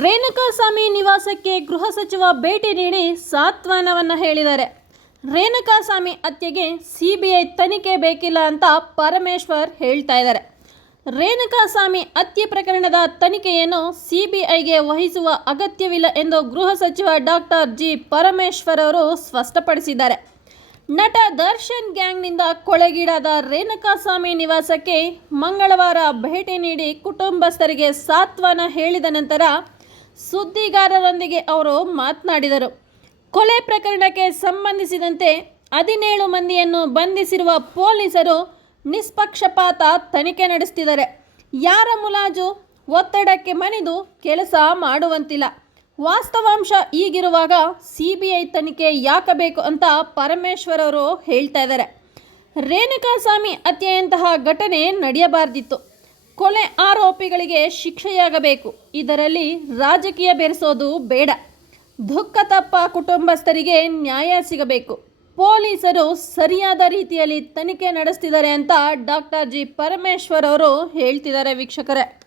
ರೇಣುಕಾಸ್ವಾಮಿ ನಿವಾಸಕ್ಕೆ ಗೃಹ ಸಚಿವ ಭೇಟಿ ನೀಡಿ ಸಾಂತ್ವನವನ್ನು ಹೇಳಿದ್ದಾರೆ. ರೇಣುಕಾಸ್ವಾಮಿ ಹತ್ಯೆಗೆ ಸಿ ಬಿ ಐ ತನಿಖೆ ಬೇಕಿಲ್ಲ ಅಂತ ಪರಮೇಶ್ವರ್ ಹೇಳ್ತಾ ಇದ್ದಾರೆ. ರೇಣುಕಾಸ್ವಾಮಿ ಹತ್ಯೆ ಪ್ರಕರಣದ ತನಿಖೆಯನ್ನು ಸಿ ಬಿ ಐಗೆ ವಹಿಸುವ ಅಗತ್ಯವಿಲ್ಲ ಎಂದು ಗೃಹ ಸಚಿವ ಡಾಕ್ಟರ್ ಜಿ ಪರಮೇಶ್ವರ್ ಅವರು ಸ್ಪಷ್ಟಪಡಿಸಿದ್ದಾರೆ. ನಟ ದರ್ಶನ್ ಗ್ಯಾಂಗ್ನಿಂದ ಕೊಳೆಗೀಡಾದ ರೇಣುಕಾಸ್ವಾಮಿ ನಿವಾಸಕ್ಕೆ ಮಂಗಳವಾರ ಭೇಟಿ ನೀಡಿ ಕುಟುಂಬಸ್ಥರಿಗೆ ಸಾತ್ವನ ಹೇಳಿದ ನಂತರ ಸುದ್ದಿಗಾರರೊಂದಿಗೆ ಅವರು ಮಾತನಾಡಿದರು. ಕೊಲೆ ಪ್ರಕರಣಕ್ಕೆ ಸಂಬಂಧಿಸಿದಂತೆ ಹದಿನೇಳು ಮಂದಿಯನ್ನು ಬಂಧಿಸಿರುವ ಪೊಲೀಸರು ನಿಷ್ಪಕ್ಷಪಾತ ತನಿಖೆ ನಡೆಸುತ್ತಿದ್ದಾರೆ ಯಾರ ಮುಲಾಜು? ಒತ್ತಡಕ್ಕೆ ಮಣಿದು ಕೆಲಸ ಮಾಡುವಂತಿಲ್ಲ. ವಾಸ್ತವಾಂಶ ಈಗಿರುವಾಗ ಸಿ ಬಿ ಐ ತನಿಖೆ ಯಾಕಬೇಕು ಅಂತ ಪರಮೇಶ್ವರ್ ಅವರು ಹೇಳ್ತಾ ಇದ್ದಾರೆ. ರೇಣುಕಾಸ್ವಾಮಿ ಹತ್ಯೆಯಂತಹ ಘಟನೆ ನಡೆಯಬಾರ್ದಿತ್ತು. ಕೊಲೆ ಆರೋಪಿಗಳಿಗೆ ಶಿಕ್ಷೆಯಾಗಬೇಕು. ಇದರಲ್ಲಿ ರಾಜಕೀಯ ಬೆರೆಸೋದು ಬೇಡ. ದುಃಖ ತಪ್ಪ ಕುಟುಂಬಸ್ಥರಿಗೆ ನ್ಯಾಯ ಸಿಗಬೇಕು. ಪೊಲೀಸರು ಸರಿಯಾದ ರೀತಿಯಲ್ಲಿ ತನಿಖೆ ನಡೆಸ್ತಿದ್ದಾರೆ ಅಂತ ಡಾಕ್ಟರ್ ಜಿ ಪರಮೇಶ್ವರ್ ಅವರು ಹೇಳ್ತಿದ್ದಾರೆ ವೀಕ್ಷಕರೇ.